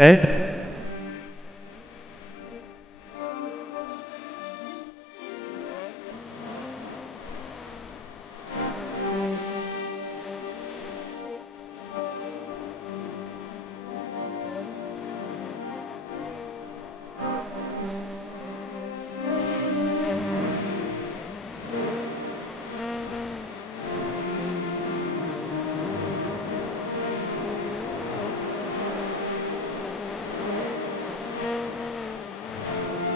哎。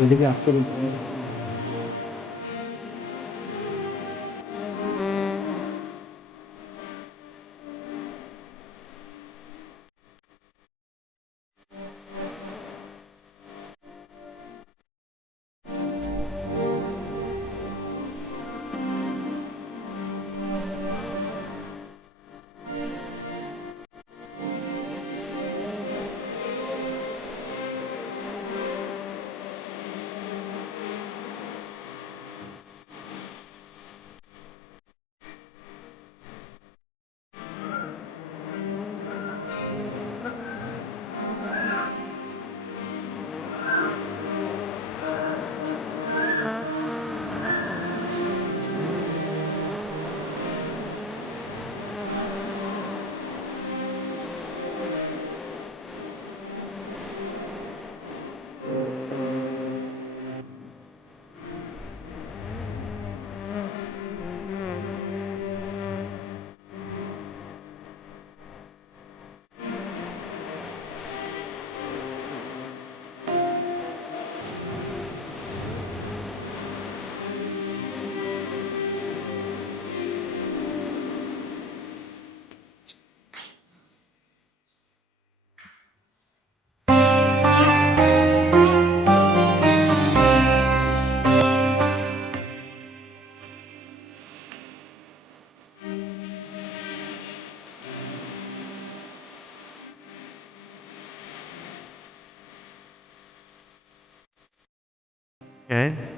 এদিকে আসতে Okay.